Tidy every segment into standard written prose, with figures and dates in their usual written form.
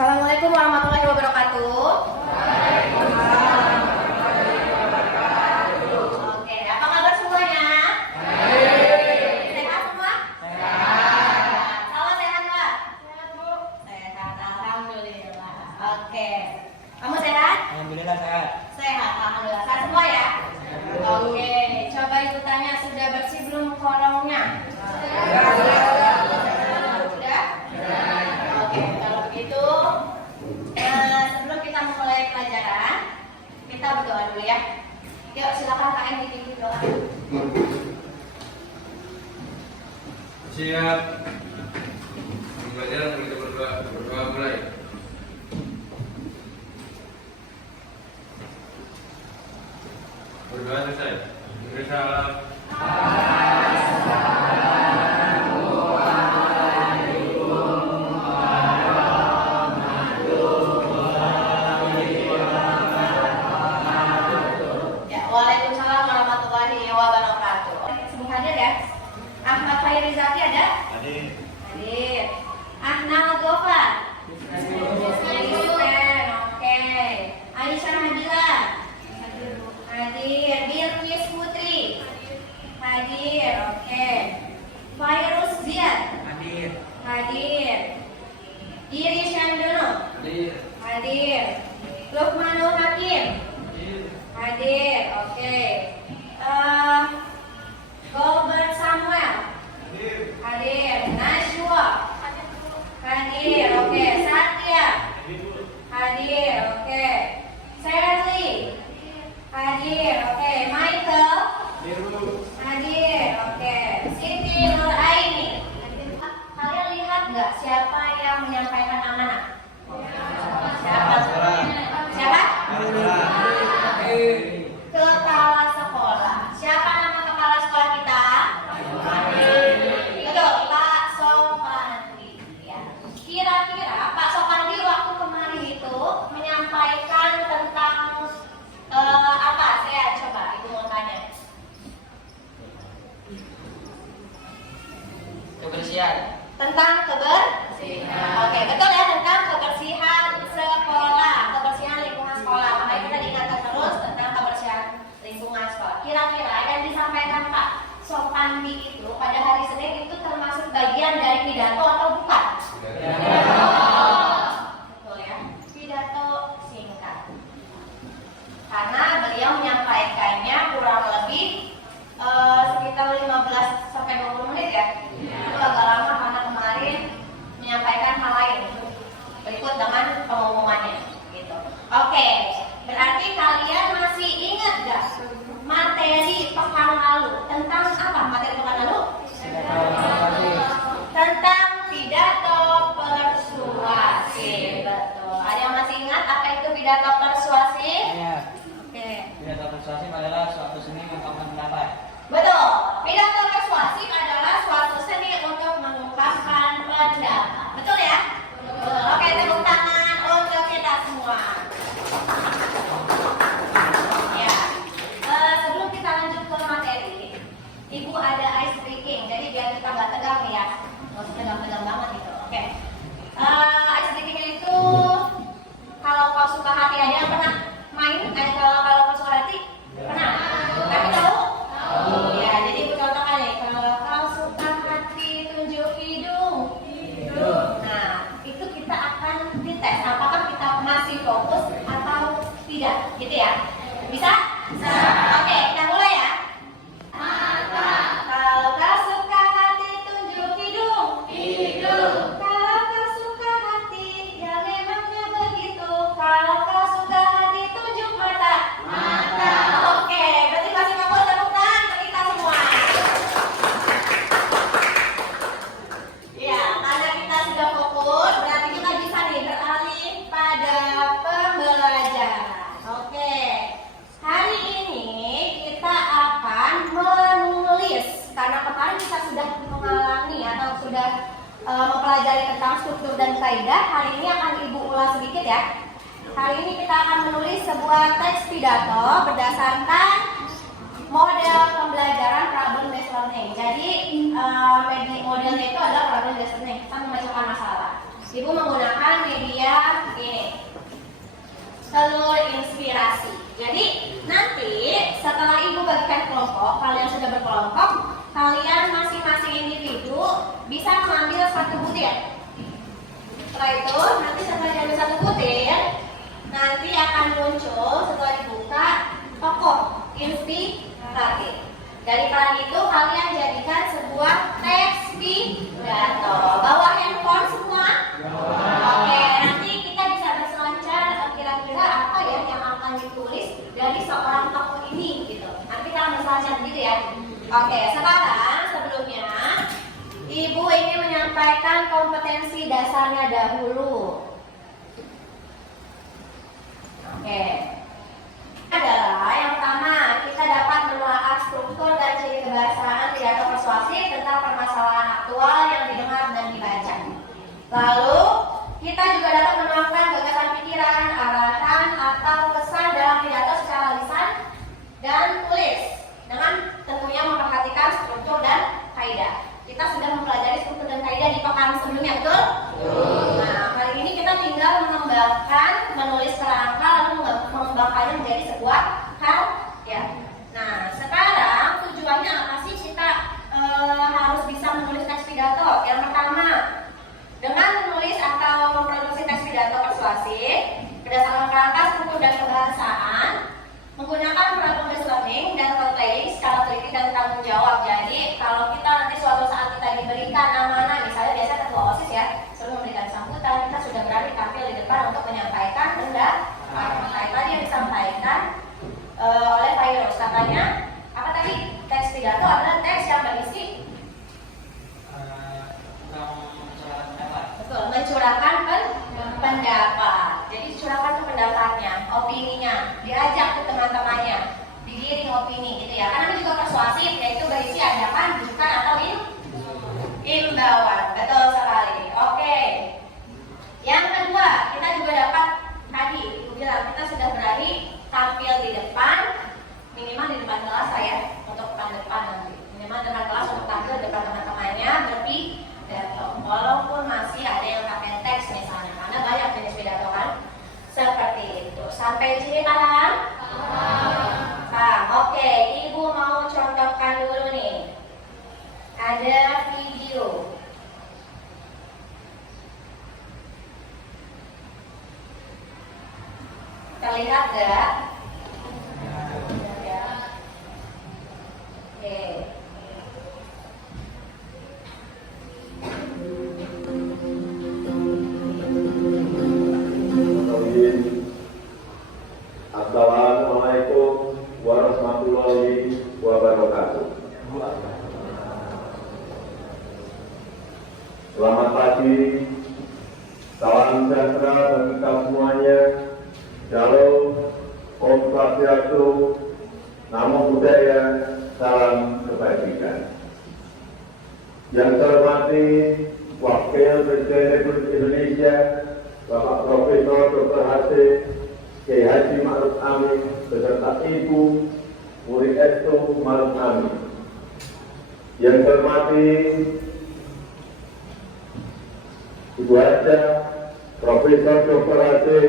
Assalamualaikum warahmatullahi wabarakatuh. Oke, apa kabar semuanya? Sehat semua? Sehat. Salah sehat Pak? Sehat Bu. Sehat, alhamdulillah. Oke, kamu sehat? Alhamdulillah sehat. Sehat, alhamdulillah. Sehat semua ya? Oke, coba ibu tanya, sudah bersih belum kolongnya? Sudah? Oke, kalau begitu sebelum kita memulai pelajaran, kita berdoa dulu ya. Yuk silakan KM dipimpin doa. Siap. Pelajaran kita berdoa mulai. Berdoa selesai. Salam. Waalaikumsalam warahmatullahi wabarakatuh. Semua hadir ya? Ahmad Khairizati ada? Hadir. Hadir. Ahnal Gofar? Hadir. Oke. Aisyah Nabila? Hadir. Bilqis Putri? Hadir. Oke. Fairuz Ziad? Hadir. Hadir. Iri Shandono? Hadir. Hadir. Lukmanul Hakim? Hadir, oke. Gilbert Samuel? Hadir. Najwa? Hadir, oke. Satya? Hadir, oke. Sherly? Hadir, oke. Michael? Hadir, oke. Siti Nuraini? Kalian lihat nggak siapa yang menyampaikan amanah? Siapa? Siapa? Kepala sekolah. Siapa nama kepala sekolah kita? Betul, Pak Sopandi. Ya. Kira-kira Pak Sopandi waktu kemarin itu menyampaikan tentang apa? Saya coba ibu mau tanya. Kebersihan. Tentang kebersihan. Oke, betul ya, tentang kebersihan sekolah, kebersihan lingkungan sekolah. Makanya kita diingatkan terus tentang kebersihan lingkungan sekolah. Kira-kira yang disampaikan Pak Sopandi itu pada hari Senin itu termasuk bagian dari pidato atau bukan? Betul ya, pidato singkat. Karena beliau menyampaikannya kurang lebih sekitar 15 sampai 20 menit ya. Itu agak lama karena kemarin menyampaikan hal lain berikut dengan pengumumannya gitu. Oke, berarti kalian masih ingat gak materi pekan lalu tentang apa? Materi pekan lalu? Tentang pidato persuasi. Betul. Ada yang masih ingat apa itu pidato persuasi? Ya. Oke. Pidato persuasif adalah suatu seni mengungkapkan pendapat. Betul. Pidato persuasif adalah suatu seni untuk mengungkapkan pendapat. Betul ya? Betul. Oke, tepuk tangan untuk kita semua. Ya. Sebelum kita lanjut ke materi, Ibu ada ice breaking. Jadi biar kita nggak tegang ya. Nggak usah tegang-tegang banget gitu. Oke. Ice breakingnya itu kalau kau suka hati, ada yang pernah main? Kalau kau suka hati? Pernah? Tapi tahu? Ya, jadi ibu contohkan nih. Kalau kau suka hati, tunjuk hidung. Nah, itu kita akan dites apakah kita masih fokus atau tidak, gitu ya. Bisa? Bisa. Oke, kita mulai ya. Kalau kau suka hati, tunjuk hidung. Kalau kau suka hati, ya memangnya begitu. Kalau kau suka hati, tunjuk mata. Oke, berarti masih fokus, tepuk tangan untuk kita semua. Ya, karena kita sudah fokus, berarti kita bisa nih beralih pada pembelajaran. Oke, hari ini kita akan menulis. Karena kemarin kita sudah mengalami atau sudah mempelajari tentang struktur dan kaidah. Hari ini akan ibu ulas sedikit ya. Hari ini kita akan menulis sebuah teks pidato berdasarkan model pembelajaran problem based learning. Jadi modelnya itu adalah problem based learning. Kita memecahkan masalah. Ibu menggunakan media inspirasi. Jadi nanti setelah ibu bagikan kelompok, kalian sudah berkelompok, kalian masing-masing individu bisa mengambil satu butir. Setelah itu, nanti setelah diambil satu butir, nanti akan muncul setelah dibuka tokoh inspiratif. Dari peran itu kalian jadikan sebuah teks pidato. Bawa handphone semua? Oke, nanti kita bisa berselancar kira-kira apa ya yang akan ditulis dari seorang tokoh ini gitu. Nanti kita akan berselancar gitu ya. Oke, sekarang sebelumnya Ibu ingin menyampaikan kompetensi dasarnya dahulu. Oke. Adalah yang pertama, kita dapat menelaah struktur dan ciri kebahasaan pidato persuasif tentang permasalahan aktual yang didengar dan dibaca. Lalu, kita juga dapat menuangkan gagasan pikiran, arahan, atau pesan dalam pidato secara lisan dan tulis dengan tentunya memperhatikan struktur dan kaidah. Kita sudah mempelajari struktur dan kaidah di pekan sebelumnya, betul? Nah, kali ini kita tinggal mengembangkan, menulis kerangka, lalu mengembangkannya menjadi sebuah karya. Nah, sekarang tujuannya apa sih kita harus bisa menulis teks pidato? Yang pertama, dengan menulis atau memproduksi teks pidato persuasif berdasarkan kerangka struktur dan kebahasaan, menggunakan problem-based learning dan role-playing secara teliti dan tanggung jawab. Jadi kalau kita nanti suatu saat kita diberikan amanah, misalnya biasa ketua OSIS ya, sebelum memberikan sambutan kita sudah berani tampil di depan untuk menyampaikan pendapat. Nah, tadi yang disampaikan oleh Pak Yunus katanya apa tadi? Teks pidato adalah teks yang berisi betul, mencurahkan pendapat. Jadi curahkan pendapatnya, opininya, diajak ke teman-temannya, digiring opini gitu ya. Karena ini juga persuasif, yaitu berisi ajakan, rujukan atau imbauan. Betul sekali. Oke. Yang kedua, kita juga dapat tadi Ibu bilang kita sudah berani tampil di depan, minimal di depan kelas ya, untuk pekan depan nanti. Minimal depan kelas untuk tampil di depan teman-temannya berpidato. Walaupun masih ada yang pakai teks misalnya, karena banyak jenis pidato kan. Seperti itu. Sampai di sini paham? Paham. Oke, Ibu mau contohkan dulu nih. Ada video. Terlihat gak? Ya. Oke. Assalamualaikum warahmatullahi wabarakatuh. Selamat pagi, salam sejahtera bagi kita semuanya. Shalom, Om Swastiastu, Namo Buddhaya, salam kebajikan. Yang saya hormati Wakil Presiden Republik Indonesia, Bapak Profesor Dr. Kiai Haji Ma'ruf Amin beserta Ibu Wuri Estu Ma'ruf Amin. Yang saya hormati Ibu Haja Profesor Dr.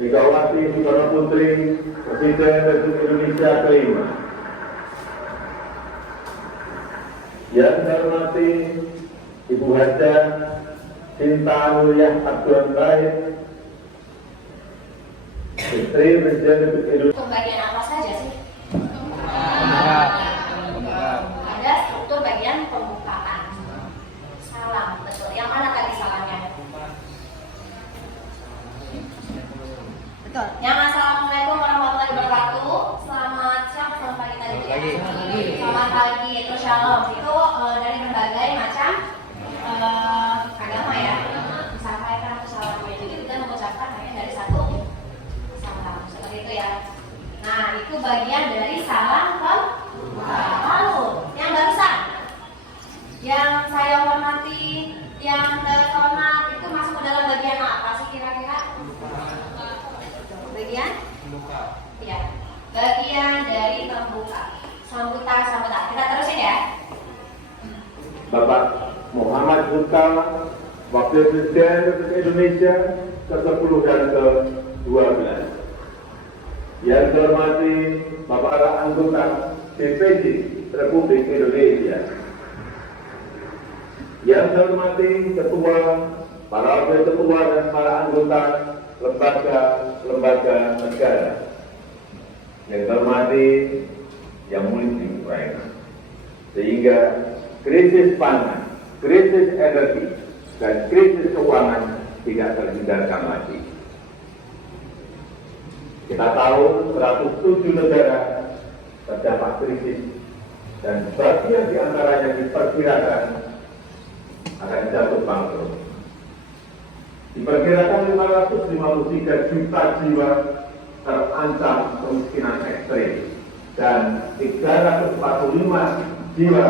Megawati Soekarno Putri, Presiden Republik Indonesia kelima. Yang saya hormati Ibu Haja Sinta Nuriyah Abdul Baik, Istri Presiden Republik Indonesia. Untuk bagian apa saja sih? Ada struktur bagian pembukaan. Salam, betul. Yang mana tadi salamnya? Betul. Yang assalamualaikum warahmatullahi wabarakatuh. Selamat siang, selamat pagi tadi. Selamat pagi. Itu shalom. Itu dari berbagai macam agama ya. Sampaikan salamnya. Jadi kita mengucapkan hanya dari satu salam. Seperti itu ya. Nah, itu bagian dari salam pembukaan. Lalu yang barusan, yang saya hormati, yang terhormat itu masuk ke dalam bagian apa sih kira-kira? Bagian? Ya, bagian dari pembuka. Sambutan. Kita terusin ya. Bapak Muhammad Zulkifli, Wakil Presiden Republik Indonesia ke-10 dan ke-12. Yang saya hormati Bapak anggota DPD Republik Indonesia. Yang saya hormati ketua, para wakil ketua dan para anggota lembaga negara. Yang saya hormati yang multi Ukraina. Sehingga krisis pangan, krisis energi, dan krisis keuangan tidak terhindarkan lagi. Kita tahu 107 negara terdampak krisis dan sebagian di antaranya diperkirakan akan jatuh bangkrut. Diperkirakan 553 juta jiwa terancam kemiskinan ekstrim dan 345 jiwa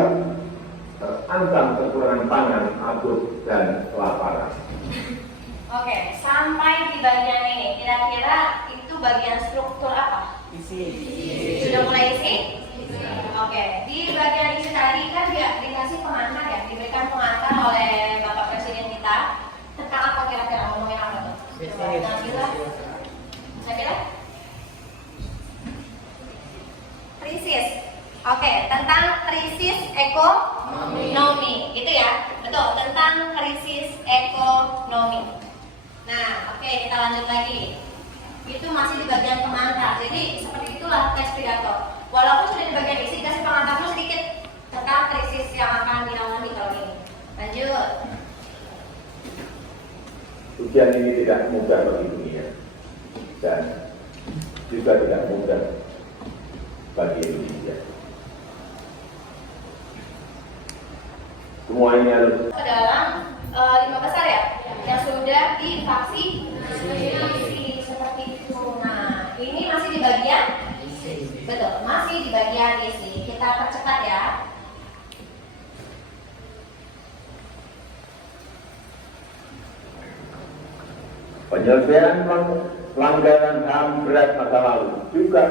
terancam kekurangan pangan akut dan kelaparan. Oke, sampai di bagian ini, kira-kira itu bagian struktur apa? Isi. Sudah mulai isi? Oke, di bagian isi tadi kan dia dikasih pengantar ya, diberikan pengantar oleh Bapak Presiden kita tentang apa kira-kira, ngomongin apa tuh? Coba Nabila, Nabila? Krisis. Oke, tentang krisis ekonomi, gitu ya, betul, tentang krisis ekonomi. Nah, oke, kita lanjut lagi. Itu masih di bagian pengantar. Jadi seperti itulah teks pidato. Walaupun sudah di bagian isi, kasih pengantar dulu sedikit tentang krisis yang akan dialami tahun ini. Lanjut. Ujian ini tidak mudah bagi dunia dan juga tidak mudah bagi Indonesia. Semua ini harus Ke dalam 5 besar ya, yang sudah divaksinasi seperti itu. Nah, ini masih di bagian isi. Betul, masih di bagian isi. Kita percepat ya. penyelesaian pelanggaran HAM berat masa lalu juga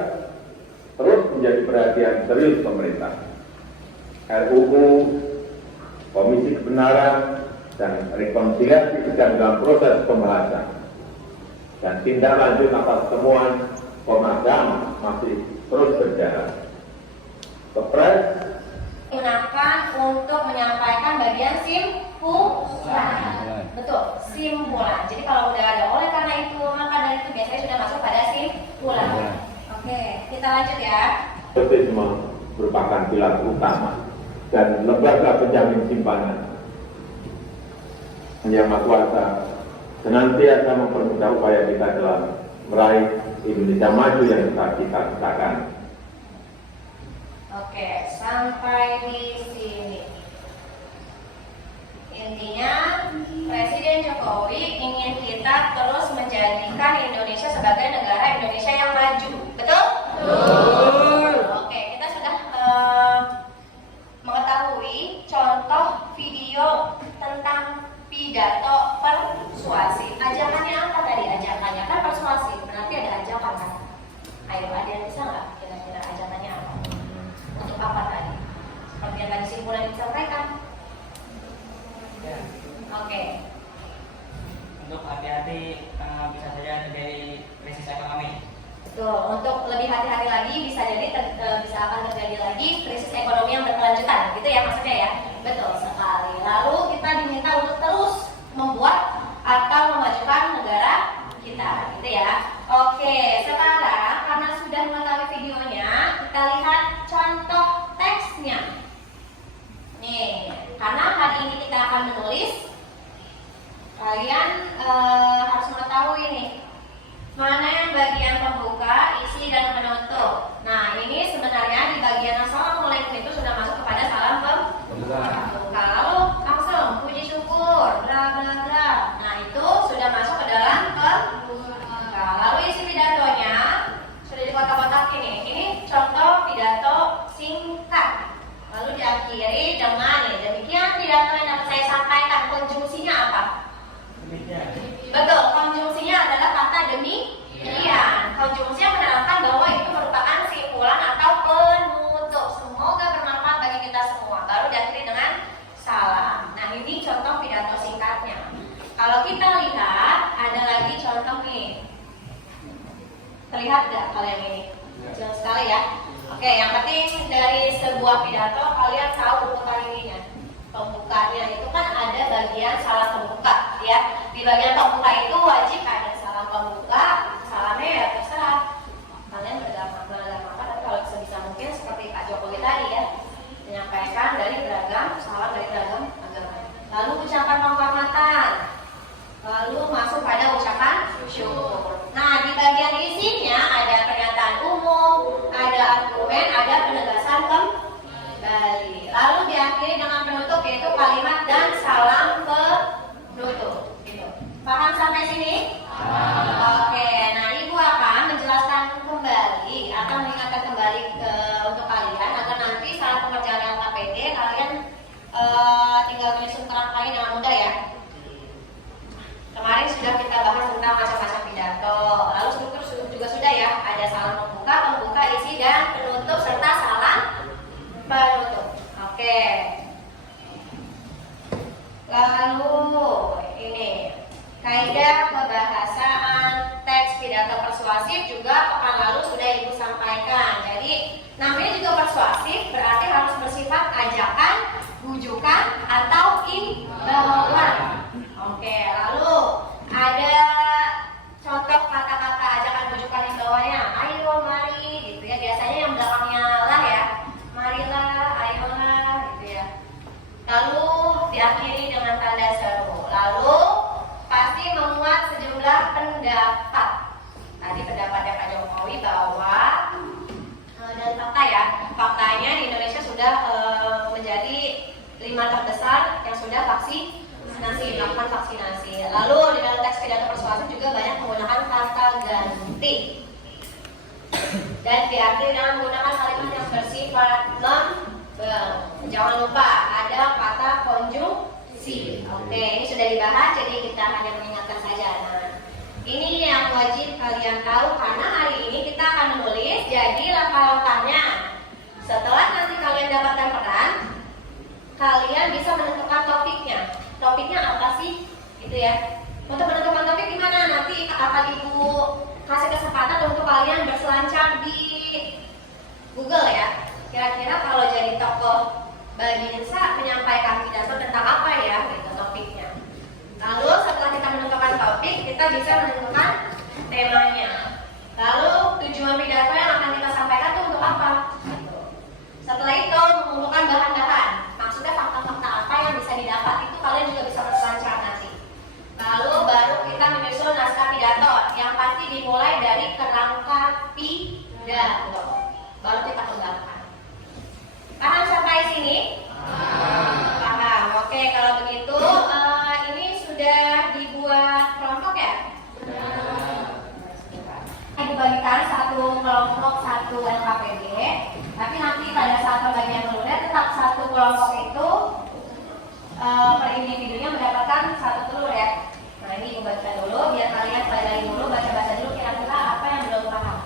terus menjadi perhatian serius pemerintah. RUU, Komisi Kebenaran dan Rekonsiliasi sedang dalam proses pembahasan dan tindak lanjut atas temuan Komnas HAM masih terus berjalan. Kepres Gunakan untuk menyampaikan bagian simpulan. Betul, simpulan. Jadi kalau udah ada oleh karena itu, maka dari itu biasanya sudah masuk pada simpulan. Oke, kita lanjut ya. Nepotisme merupakan pilar utama dan lembaga penjamin simpanan yang Maha Kuasa senantiasa mempermudah upaya kita dalam meraih Indonesia maju yang kita cita-citakan. Oke, sampai di sini. Intinya, Presiden Jokowi ingin kita terus menjadikan Indonesia sebagai negara Indonesia yang maju. Betul? Betul. Oke, kita sudah mengetahui contoh video tentang pidato persuasi. Ajakannya apa tadi? Ajakannya kan persuasi, berarti ada ajakan kan? Ayo, ada yang bisa nggak kira-kira ajakannya apa? Untuk apa tadi? Seperti yang tadi simpulan disampaikan. Ya. Oke. Untuk hati-hati bisa saja terjadi krisis ekonomi. Betul. Untuk lebih hati-hati lagi bisa jadi bisa akan terjadi lagi krisis ekonomi yang berkelanjutan, gitu ya maksudnya ya. Betul sekali. Lalu kita diminta untuk terus membuat atau memajukan negara kita, gitu ya. Oke, sekarang karena sudah mengetahui videonya, kita lihat contoh teksnya. Nih, karena hari ini kita akan menulis, kalian harus mengetahui nih mana yang bagian pembuka, isi, dan penutup. Nah, ini sebenarnya di bagian Assalamualaikum itu sudah masuk kepada salam pembuka. Lalu langsung puji Tuhan. Terlihat nggak kalian ini? Jelas sekali ya. Oke, yang penting dari sebuah pidato kalian tahu urutan ininya. Pembukanya itu kan ada bagian salam pembuka, ya. Di bagian pembuka itu wajib ada salam pembuka, salamnya ya terserah. Kalian beragama, tapi kalau sebisa mungkin seperti Pak Jokowi tadi ya, menyampaikan dari beragam salam dari beragam agama. Lalu ucapan penghormatan, lalu masuk pada ucapan syukur. Nah, di bagian isinya ada pernyataan umum, ada argumen, ada penegasan kembali. Lalu diakhiri dengan penutup yaitu kalimat dan salam penutup. Gitu. Paham sampai sini? Oke, nah Ibu akan menjelaskan kembali, akan mengingatkan kembali untuk kalian agar nanti saat pengerjaan LKPD kalian tinggal menyusun kerangkanya dengan mudah ya. Kemarin sudah kita bahas tentang macam-macam pidato, lalu struktur juga sudah ya, ada salam pembuka, isi dan penutup serta salam penutup. Oke. Lalu ini kaidah kebahasaan teks pidato persuasif juga pekan lalu sudah Ibu sampaikan. Jadi namanya juga persuasif berarti harus bersifat ajakan, bujukan atau imbauan. Oke, lalu ada contoh kata-kata ajakan bujukan imbauannya. Ayo, mari, gitu ya. Biasanya yang belakangnya lah ya. Marilah, ayolah, gitu ya. Lalu diakhiri dengan tanda seru. Lalu pasti memuat sejumlah pendapat. Tadi pendapatnya Pak Jokowi bahwa dan fakta ya. Faktanya di Indonesia sudah menjadi 5 terbesar yang sudah melakukan vaksinasi. Lalu di dalam teks pidato persuasif juga banyak menggunakan kata ganti. Dan diakhiri dengan menggunakan kalimat yang bersifat lembang. Jangan lupa ada kata konjungsi. Oke, ini sudah dibahas, jadi kita hanya mengingatkan saja. Nah, ini yang wajib kalian tahu karena hari ini kita akan menulis. Jadi langkah-langkahnya setelah nanti kalian dapatkan peran, kalian bisa menentukan topiknya. Topiknya apa sih? Gitu ya. Untuk menentukan topik gimana? Nanti akan Ibu kasih kesempatan untuk kalian berselancar di Google ya. Kira-kira kalau jadi tokoh Babinsa menyampaikan pidato tentang apa ya? Gitu topiknya. Lalu setelah kita menentukan topik, kita bisa menentukan temanya. Lalu tujuan pidato yang akan kita sampaikan itu untuk apa? Gitu. Setelah itu mengumpulkan bahan-bahan. Maksudnya fakta-fakta apa yang bisa didapat itu kalian juga bisa berselancar nanti. Lalu baru kita menyusun naskah pidato yang pasti dimulai dari kerangka pidato. Baru kita kembangkan. Paham sampai sini? Paham. Oke, kalau begitu ini sudah dibuat kelompok ya? Dibagikan satu kelompok satu LKPD. Tapi nanti pada saat pembagian telurnya tetap satu kelompok itu per individunya mendapatkan satu telur ya. Nah ini Ibu baca dulu biar kalian pelajari dulu, baca-baca dulu kira-kira apa yang belum paham.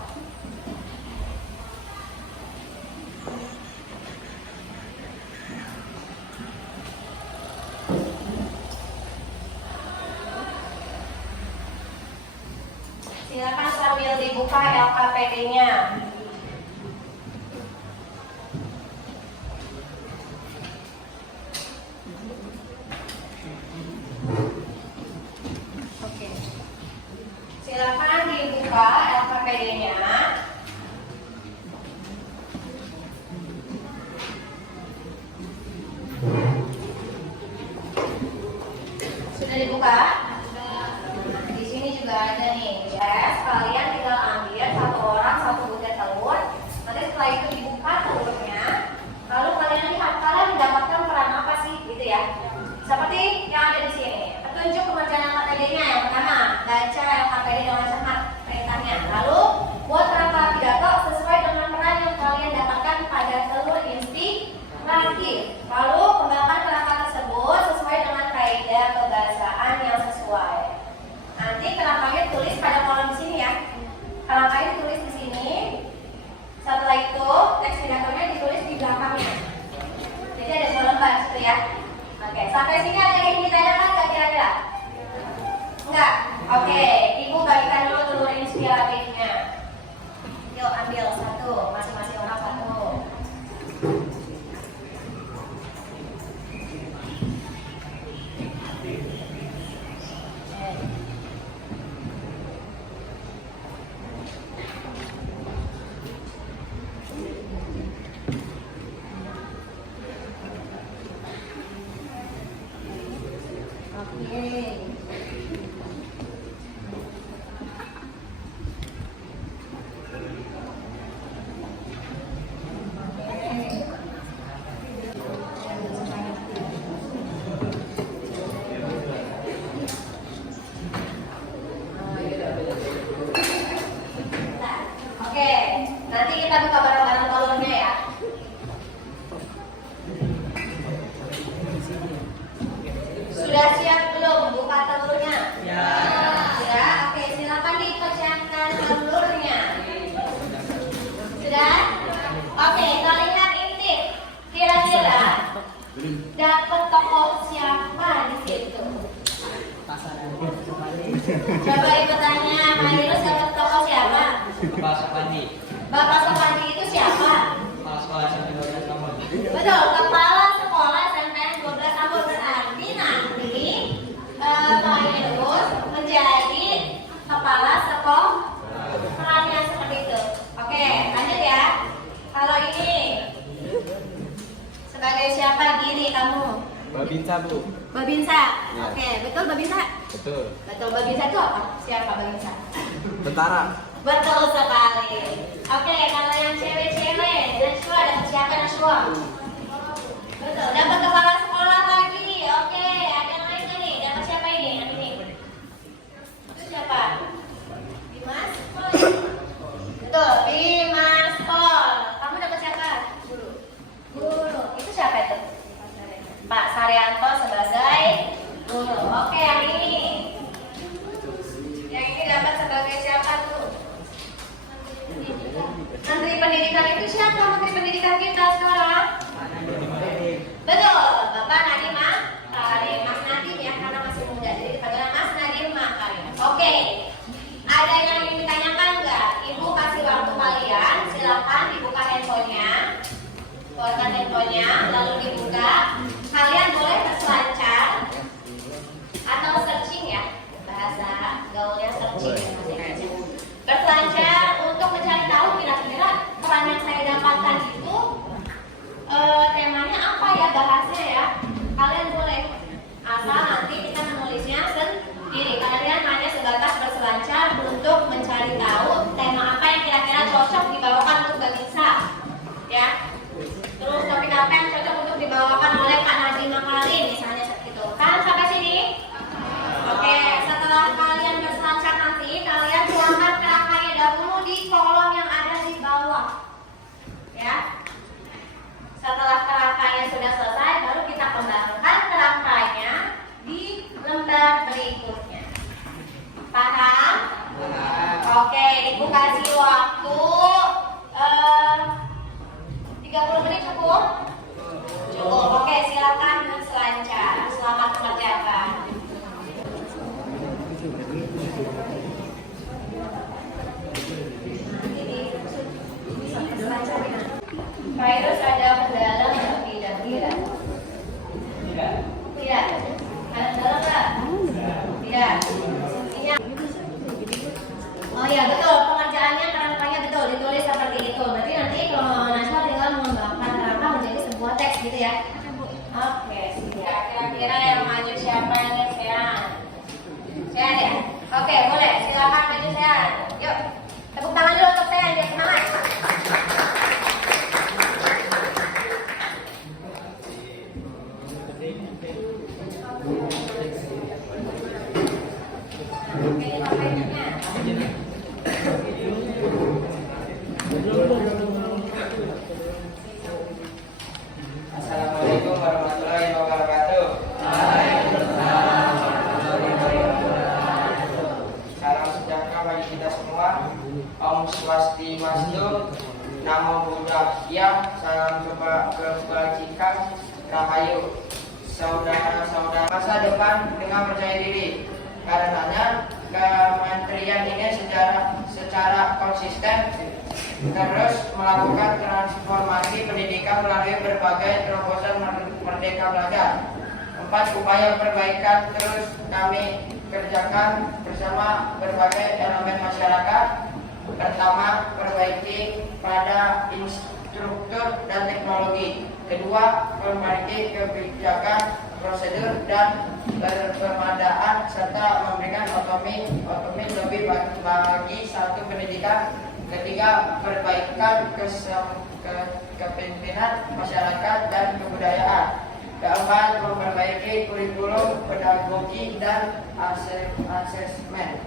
Silakan sambil dibuka LKPD-nya. Silakan dibuka LKPD-nya. Sudah dibuka? Di sini juga ada nih. Yes, kalian tinggal ambil satu orang satu butir telur. Nanti setelah itu dibuka telurnya, lalu kalian lihat kalian mendapatkan peran apa sih, gitu ya? Seperti yang ada di sini. Petunjuk pengerjaan LKPD-nya yang pertama, baca LKPD dengan cermat perintahnya. Lalu buat kerangka pidato sesuai dengan peran yang kalian dapatkan pada telur inspiratif. Lalu kembangkan kerangka tersebut sesuai dengan kaidah kebahasaan yang sesuai. Nanti kerangkanya tulis pada kolom di sini ya. Kerangkanya ditulis di sini. Setelah itu teks pidatonya ditulis di belakangnya. Jadi ada 2 lembar gitu ya. Oke, sampai sini ada yang ingin ditanyakan nggak kira-kira? Enggak? Oke, Ibu bagikan dulu telur inspiratifnya. nanti kita buka bareng-bareng telurnya ya. Sudah siap belum buka telurnya? Ya. Sudah? Oke, silakan dipecahkan telurnya. Sudah? Oke, kita lihat intip. Kira-kira dapat tokoh siapa di situ? Coba ibu tanya, Mairus dapat tokoh siapa? Bapak Sopandi. Bapak Sopandi itu siapa? Kepala sekolah SMP 12 Tambun. Betul, kepala sekolah SMPN 12 Tambun. Berarti nanti Mairus menjadi kepala sekolah. Perannya seperti itu. Oke, lanjut ya. Kalau ini sebagai siapa diri kamu? Babinsa, Bu. Babinsa. Ya. Oke, betul Babinsa? Betul. Betul, Babinsa itu apa? Siapa Babinsa? Tentara. Betul sekali. Oke, kalau yang cewek-cewek, Najwa dapat siapa Najwa? Betul, dapat kepala sekolah lagi. Oke, ada yang lain nggak nih? Dapat siapa ini? Yang ini? Itu siapa? Dimas Pol. Betul, Dimas Pol. Kamu dapat siapa? Guru. Guru. Itu siapa itu? Pak Saryanto sebagai guru. Oke, yang ini. Yang ini dapat sebagai siapa tuh? Menteri Pendidikan itu siapa? Menteri Pendidikan kita sekarang? Betul, Bapak Nadiem Makarim. Mas Nadiem ya, karena masih muda, jadi dipanggil Mas Nadiem Makarim. Oke, ada yang ingin ditanyakan nggak? Ibu kasih waktu kalian, silakan dibuka handphonenya, keluarkan handphonenya, lalu dibuka. Kalian boleh berselancar atau searching ya, bahasa gaulnya searching ya, berselancar untuk mencari tahu kira-kira peran yang saya dapatkan itu temanya apa ya, bahasnya ya. Kalian boleh, asal nanti kita menulisnya sendiri. Kalian hanya sebatas berselancar untuk mencari tahu tema apa yang kira-kira cocok dibawakan untuk Babinsa ya. Terus topik apa yang cocok untuk dibawakan oleh Pak Nadiem Makarim misalnya seperti itu. Kan sampai sini? Oke, setelah kalian berselancar nanti, kalian tuangkan kerangkanya dahulu di kolom yang ada di bawah. Ya. Setelah kerangkanya sudah selesai, baru kita kembangkan kerangkanya di lembar berikutnya. Paham? Oke, Ibu kasih waktu 30 menit cukup? Cukup. Oke, silakan berselancar. Selamat mengerjakan. Virus ada kendala nggak? Tidak. Tidak. Tidak. Ada kendala nggak? Tidak. Intinya. Oh iya betul, pengerjaannya kerangkanya betul ditulis seperti itu. Berarti nanti kalau Najwa tinggal mengembangkan kerangka menjadi sebuah teks gitu ya. Oke, siap. Kira-kira yang maju siapa ini sekarang? Sean ya? Oke, boleh. Silakan maju Sean. Yuk, tepuk tangan dulu untuk Sean. Biar semangat. Oke, pertanyaannya. Assalamualaikum warahmatullahi wabarakatuh. Salam sejahtera bagi kita semua. Om Swastiastu, Namo Buddhaya, salam kebajikan, rahayu. Saudara-saudara, masa depan dengan percaya diri. Karenanya kementerian ini secara konsisten terus melakukan transformasi pendidikan melalui berbagai terobosan Merdeka Belajar. 4 upaya perbaikan terus kami kerjakan bersama berbagai elemen masyarakat. Pertama, perbaiki pada instruktur dan teknologi. Kedua, perbaiki kebijakan, prosedur dan berpemadaan serta memberikan otonomi lebih bagi satu pendidikan. Ketiga, perbaikan kepemimpinan masyarakat dan kebudayaan. Keempat, memperbaiki kurikulum, pedagogi dan asesmen.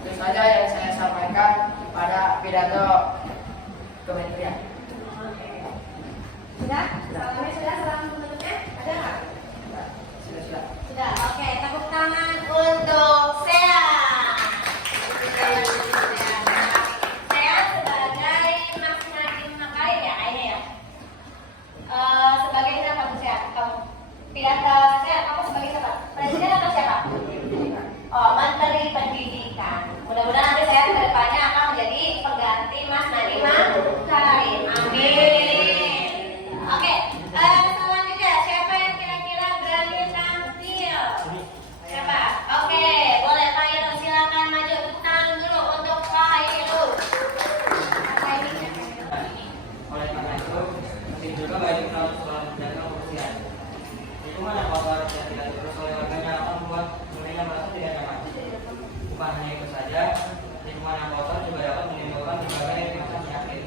Itu saja yang saya sampaikan. pada pidato kementerian. Oke. Sudah? Salamnya sudah? Salam penutupnya? Ada nggak? Sudah. Sudah. Oke, tepuk tangan untuk Sea. Sea sebagai Mas Nadiem Makarim ya kayaknya ya. Sebagai siapa tuh Sea? Kamu pidato Sea, kamu sebagai siapa? Presiden atau siapa? Oh, Menteri Pendidikan. Mudah-mudahan nanti saya ke depannya akan menjadi pengganti Mas Nadiem Makarim. Amin. Oke, selanjutnya siapa yang kira-kira berani tampil? Siapa? Oke, boleh Pak Irul, silakan maju. Tepuk tangan dulu untuk Pak Irul. Oleh karena itu, penting juga bagi kita untuk selalu menjaga kebersihan. Lingkungan yang kotor dan tidak diurus oleh warganya akan membuat dirinya merasa tidak nyaman. Bukan hanya itu saja, lingkungan yang kotor juga dapat menimbulkan berbagai macam penyakit.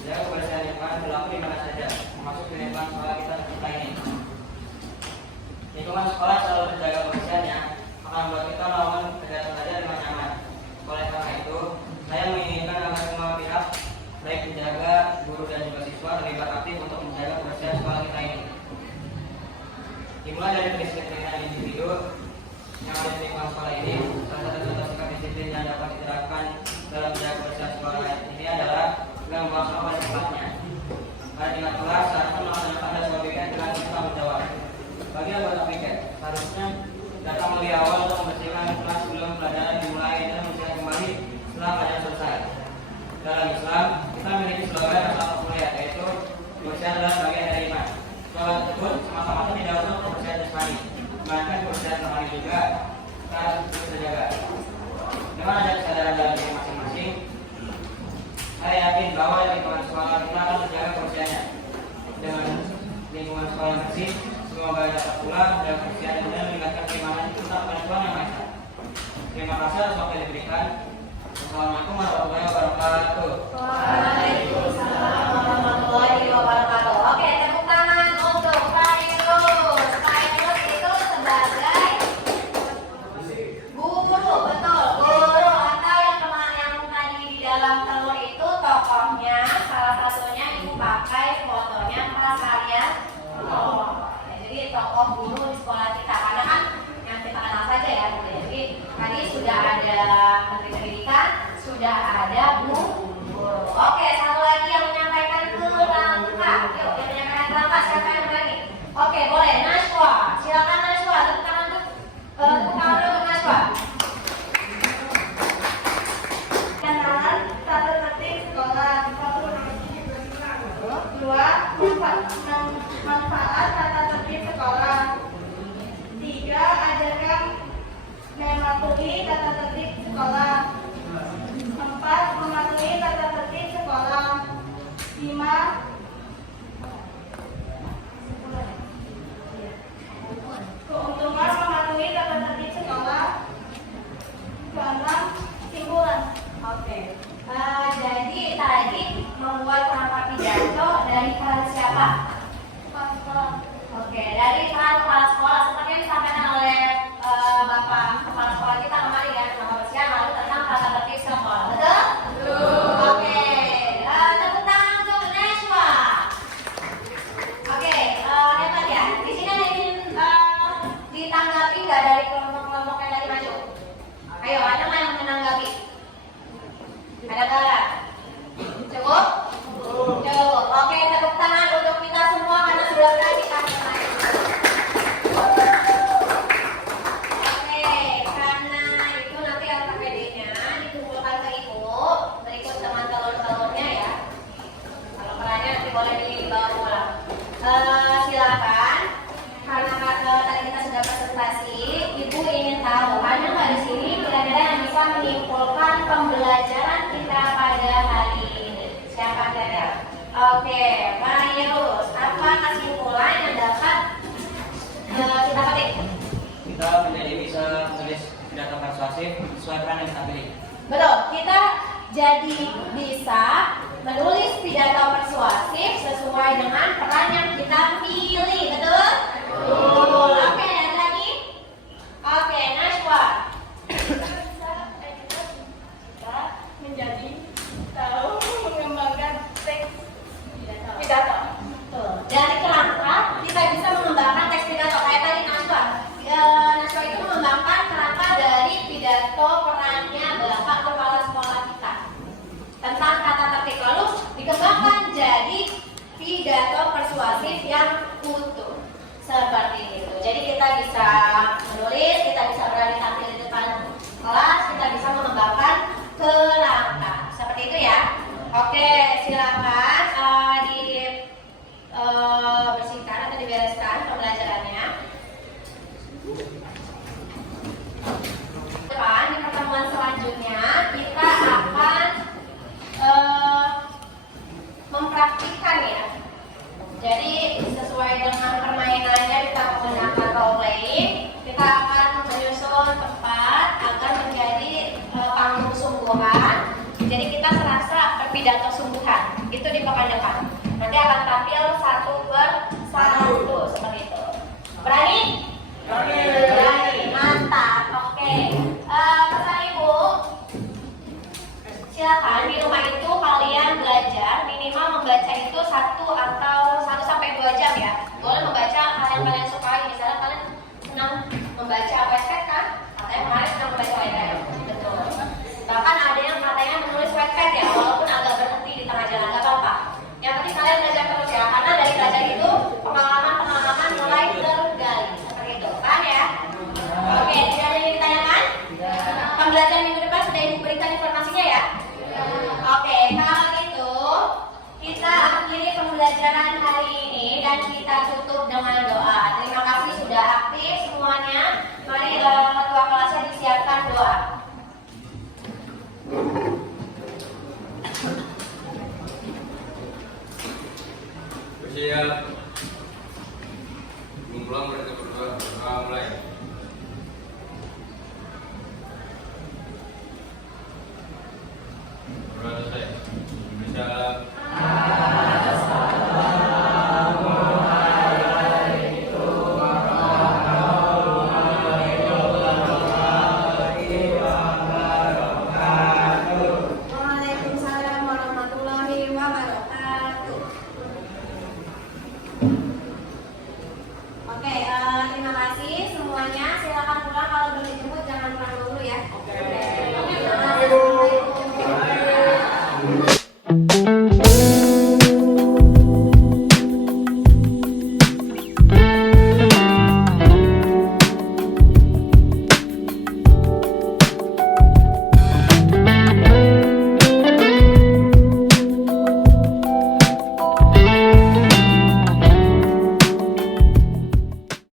Menjaga kebersihan lingkungan berlaku di mana saja, termasuk di lingkungan sekolah kita ini. Lingkungan sekolah selalu terjaga kebersihannya akan membuat kita melakukan kegiatan belajar dengan nyaman. Oleh karena itu, saya menginginkan agar semua pihak, baik penjaga, guru dan juga siswa terlibat aktif untuk menjaga kebersihan sekolah kita ini. Dimulai dari kedisiplinan individu yang ada di lingkungan sekolah ini, salah satu contoh sikap disiplin yang dapat diterapkan dalam menjaga kebersihan sekolah ini adalah dengan membuang sampah pada tempatnya. Pada tingkat kelas, seharusnya melaksanakan pada sebuah piket dengan bertanggung jawab. Bagi anggota piket, seharusnya datang lebih awal untuk membersihkan kelas sebelum pelajaran dimulai dan membersihkan kembali setelah pelajaran selesai. Dalam Islam, kita memiliki slogan yang sangat populer, yaitu kebersihan adalah bagian dari iman. Slogan tersebut semata-mata tidak untuk kebersihan jasmani, melainkan kebersihan rohani juga harus terus terjaga. Dengan ada kesadaran dalam diri masing-masing, saya yakin bahwa lingkungan sekolah kita akan terjaga kebersihannya. Dengan lingkungan sekolah yang bersih, semoga dapat pula dan kebersihan dan meningkatkan keimanan kita kepada Tuhan Yang Maha Esa. Terima kasih atas waktu yang diberikan. Assalamualaikum warahmatullahi wabarakatuh. Waalaikumsalam warahmatullahi wabarakatuh. Oke, tepuk tangan untuk Pak Irul. Pak Irul itu sebagai guru, betul, guru atau yang tadi di dalam telur itu tokohnya, salah satunya ibu pakai fotonya Pak Sarya. Jadi tokoh guru di sekolah kita, karena kan yang kita kenal saja ya. Jadi tadi sudah ada Menteri Pendidikan, sudah ada Bu Guru. Oke, satu lagi yang menyampaikan kerangka. Yuk, yang menyampaikan kerangka siapa yang berani? Oke, boleh. Najwa, silakan Najwa. Tepuk tangan untuk Najwa. Kenalan satu tertib sekolah. Dua, manfaat tata tertib sekolah. Tiga, ajarkan mematuhi tata tertib sekolah. 4, mematuhi tata tertib sekolah. 5, keuntungan mematuhi tata tertib sekolah. 6, kesimpulan. Oke. Jadi tadi membuat kenapa pidato dari peran siapa? Kepala sekolah. Oke, dari peran kepala sekolah seperti yang disampaikan oleh Bapak Kepala Sekolah kita kemarin ya, nama bersihan lalu tentang tata tertib sekolah. Betul? Oke. Tepuk tangan untuk Najwa. Oke, hebat ya. Di sini ada yang ditanggapi nggak dari kelompok-kelompok yang tadi maju? Ayo, ada nggak yang menanggapi? Ada nggak? Cukup? Cukup. Oke, tepuk tangan untuk kita semua karena sudah berani kami main. Oke, karena itu nanti LKPD-nya dikumpulkan ke ibu berikut teman telur-telurnya ya. Kalau perannya nanti boleh dibawa pulang. Silakan. Karena tadi kita sudah presentasi, ibu ingin tahu ada nggak di sini kira-kira yang bisa menyimpulkan pembelajaran kita pada hari ini? Siapa kira-kira? Oke, Pak Yus, apa kesimpulan yang dapat kita petik? Kita menjadi bisa menulis pidato persuasif sesuai peran yang kita pilih. Betul, kita jadi bisa menulis pidato persuasif sesuai dengan peran yang kita pilih, betul? Betul. Oke, ada lagi? Oke, Najwa. Kita menjadi sungguhan. Jadi kita serasa berpidato sungguhan. Itu di papan depan. Nanti akan tampil satu per satu seperti itu. Berani? Berani. Mantap. Oke. Pesan ibu. Silakan di rumah itu kalian belajar minimal membaca itu 1 sampai 2 jam ya. Boleh membaca hal yang kalian sukai. Misalnya kalian senang membaca Wattpad kan? Katanya kemarin senang membaca Wattpad. Betul. Bahkan ada yang katanya menulis Wattpad ya, walaupun agak berhenti di tengah jalan, nggak apa-apa. Yang penting kalian belajar terus ya, karena dari belajar itu pengalaman mulai tergali. Seperti itu, paham ya? Oke, tidak ada yang ditanyakan? Pembelajaran minggu depan sudah ibu berikan informasinya ya? Oke, kalau gitu kita akhiri pembelajaran hari ini dan kita tutup dengan doa. Terima kasih sudah aktif semuanya. Mari ketua kelasnya